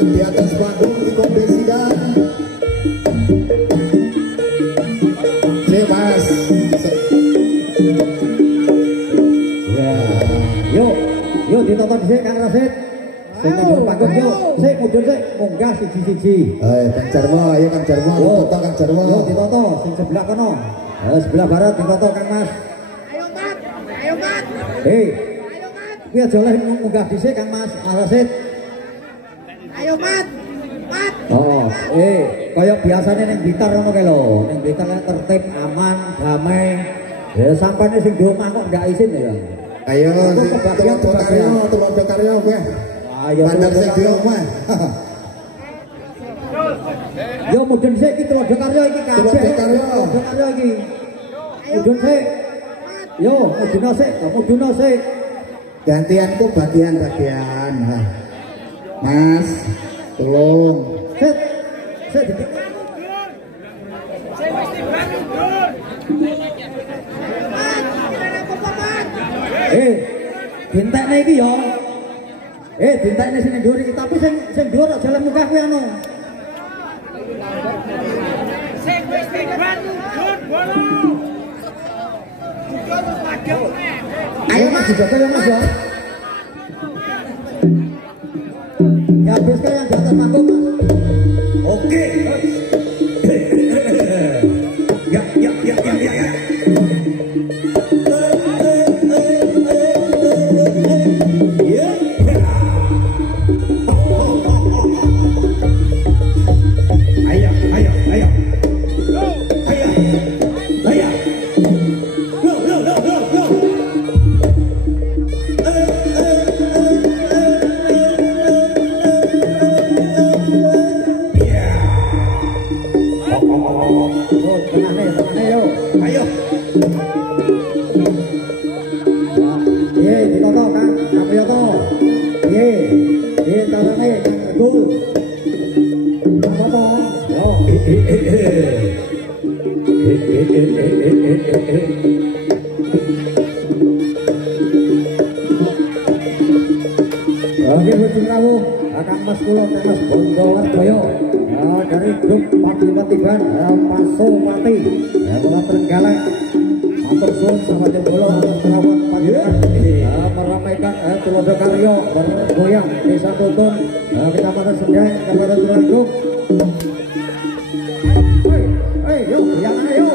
yang di atas panggung dikondisikan. Mas. Ya, yuk ditonton sih Kang Rasid. Sing mundur panggung yuk, sik mundur sik, munggah siji-siji. Kang Jarwo, ayo Kang Jarwo, ditonton Kang Jarwo. Yuk ditonton sing sebelah kono. Sebelah barat ditonton Kang Mas. Ayo Mat, ayo Mat. Hei. Ayo Mat. Kuwi aja oleh munggah dhisik Kang Mas, Rasid. Ayo Mat. Mat. Oh, kayak biasanya ning Blitar ngono kae lho. Ning Blitar tertib, aman, damai. Ya sampane sing di omah kok ndak izin ya. Ayo Tulodo Karyo kowe. Ayo pandang sing di omah. Yo mudun sik iki Tulodo Karyo iki kabeh. Tulodo Karyo iki. Mudun sik. Yo mudun sik. Gantianku bagian-bagian. Mas, tolong. Sik dintekne iki ya. Dintekne sing dhuwur iki, tapi sing dhuwur kok jalan muka kuwi anu. Sing wis dibantu dur bola. Ayo Mas dijaga ya Mas ya. Ya habiskan yang di atas panggung Mas. Oke. Ya. Mas Kulo Tenas Bondowardoyo dari grup Pati-Patiban Pasopati Bola Trenggalek matur suwun sahabat bola merawat panjenengan meramaikan Tulodo Karyo bergoyang Desa Tutun Kecamatan Sendai Kabupaten Tulungagung. Yuk yang ayo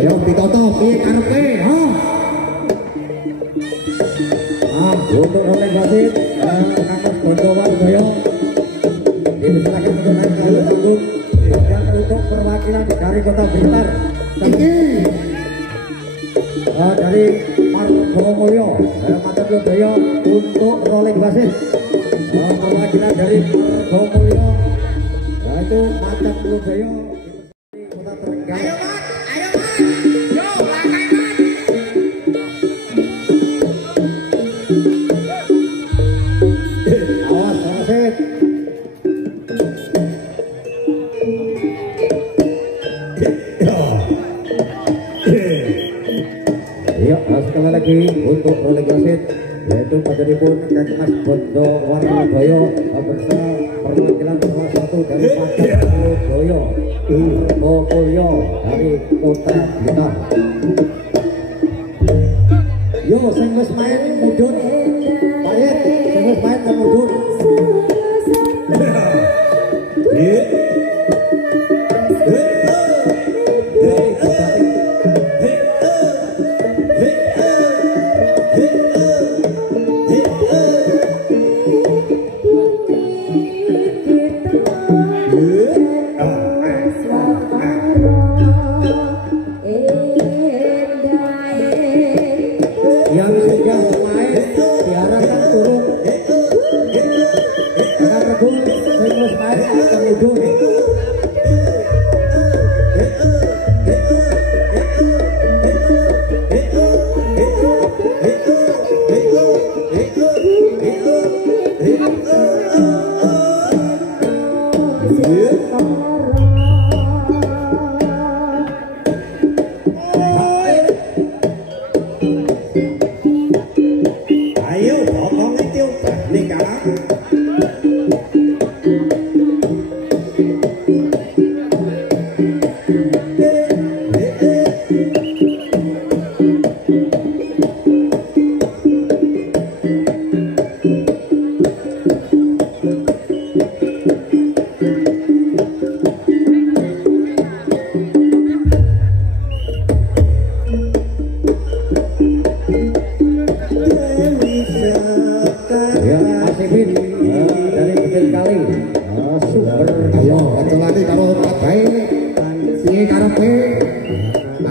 ayo ditoto piye karepe ha. Untuk oleh wasit Kampus Bondowardoyo diserahkan untuk naik ke panggung dan untuk perwakilan dari Kota Blitar dari Margo Mulyo Mata Plodoyo untuk rolling wasit perwakilan dari Margo Mulyo yaitu Mata Plodoyo Kota Trenggalek. Ayo Mat. Yo langkai Mat. Sekali lagi untuk rolling wasit yaitu padanipun Kangmas Bondowardoyo bersama perwakilan salah satu dari Pajak Plodoyo Mulyo dari Kota Blitar. Yo sing wis main mudhun Payet sing wis main mudhun.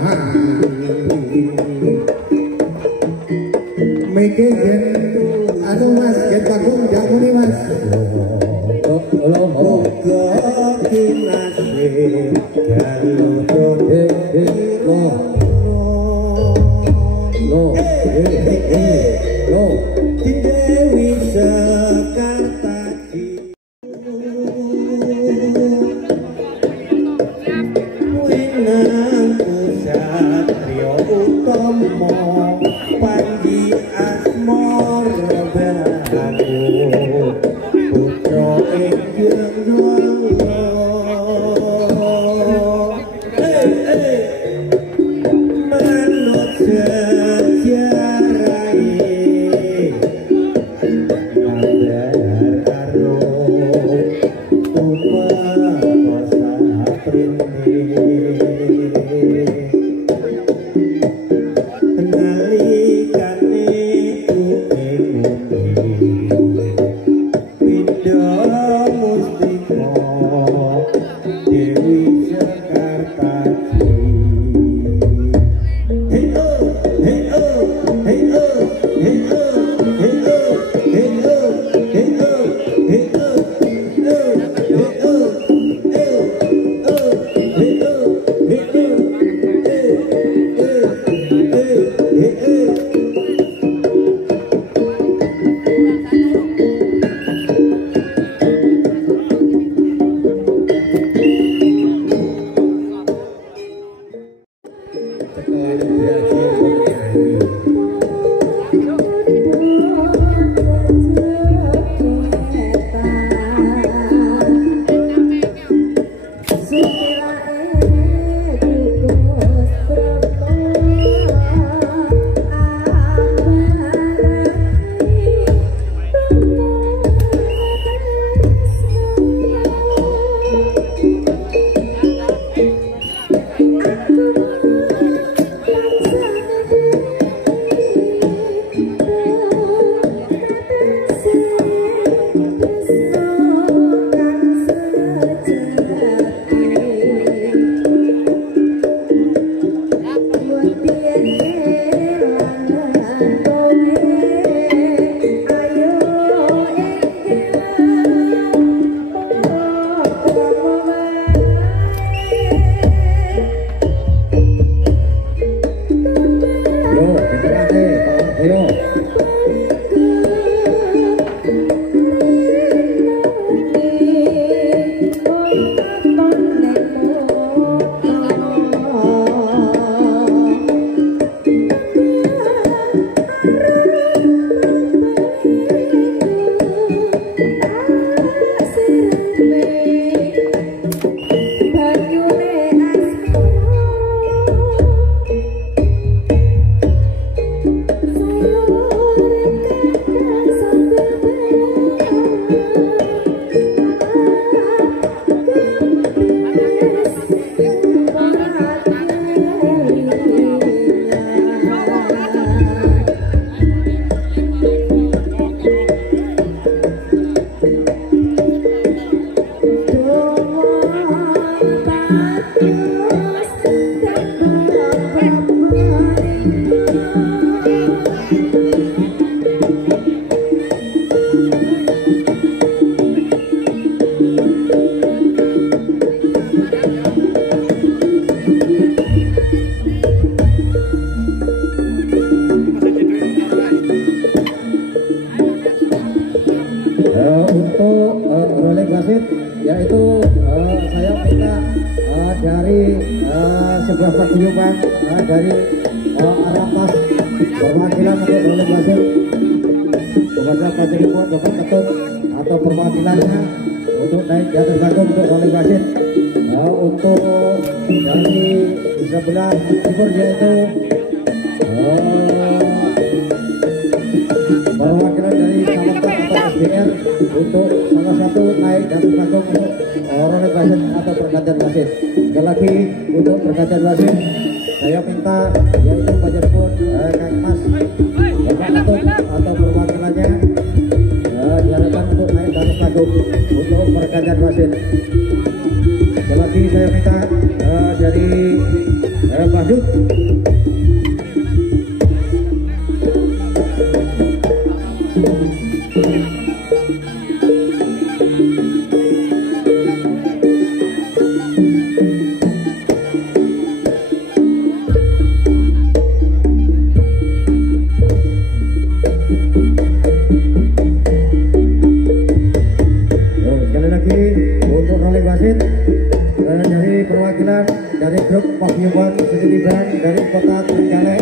Mike gen anu mas gen Bagong jago nih mas. sebuah paguyuban dari Arapas perwakilan untuk Rolling Wasit kepada Pak Jelipot, Bapak Ketut atau perwakilannya untuk naik di atas panggung untuk Rolling Wasit. Untuk dari sebelah timur yaitu perwakilan dari Sawantan atau SDR untuk salah satu naik di atas panggung untuk Rolling Wasit atau pergantian wasit. Sekali lagi untuk pergantian wasit saya minta yaitu Pak Jelipot, Kang Mas, Bapak Ketut atau perwakilannya diharapkan untuk naik di atas panggung untuk pergantian wasit. Sekali lagi saya minta dari Badut. Dari perwakilan dari grup paguyuban Sititiban dari kota Trenggalek,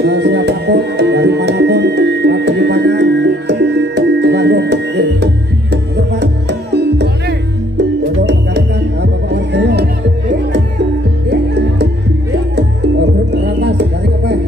siapapun dari manapun paguyubannya Bandung, untuk Pak, untuk menggantikan Bapak Wardoyo, grup Ratas dari Kepeng.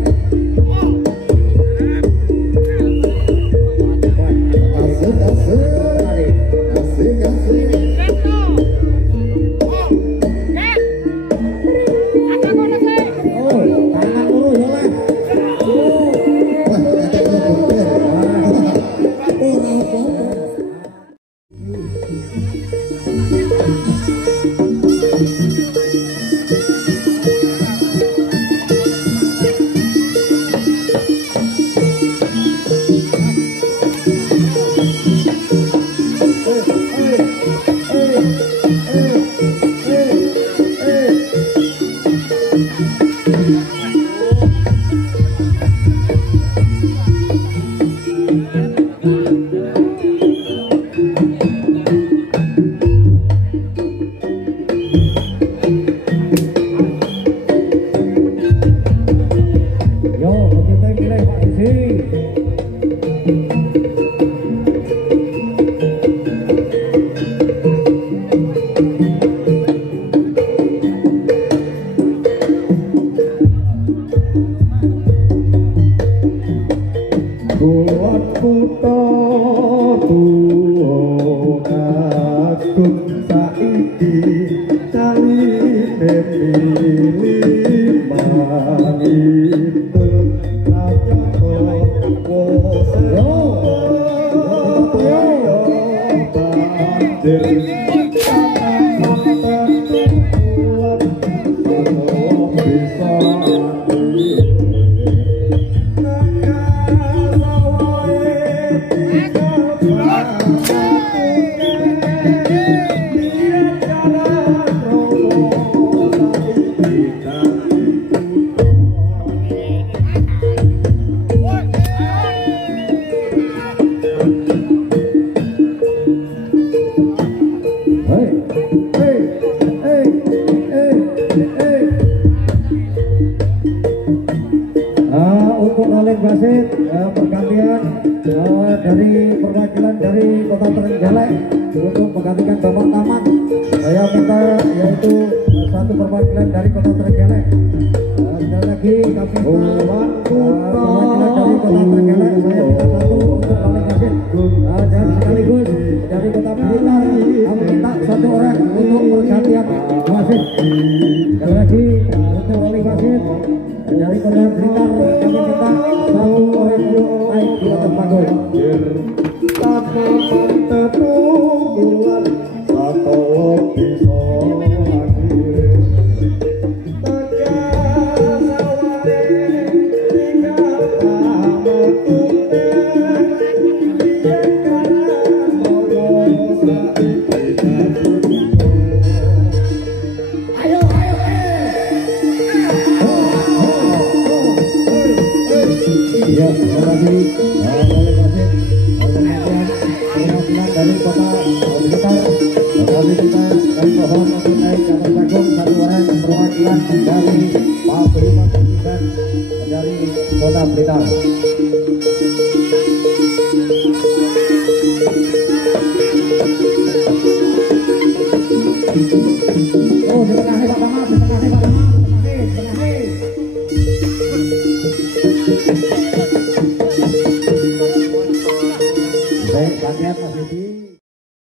wasit pergantian dari perwakilan dari Kota Trenggalek untuk menggantikan Bapak Taman. Saya minta yaitu satu perwakilan dari Kota Trenggalek. Sekali lagi kami perwakilan dari Kota Trenggalek. Saya minta satu untuk paling wasit dan sekaligus dari Kota Blitar kami minta satu orang untuk pergantian wasit. Sekali lagi untuk wali wasit dari Kota Blitar kami minta satu orang untuk naik di atas panggung. Dari Kota Blitar, kami kita kami mohon untuk naik ke atas panggung satu orang perwakilan dari Pak Beriman Presiden dari Kota Blitar. Oh, terima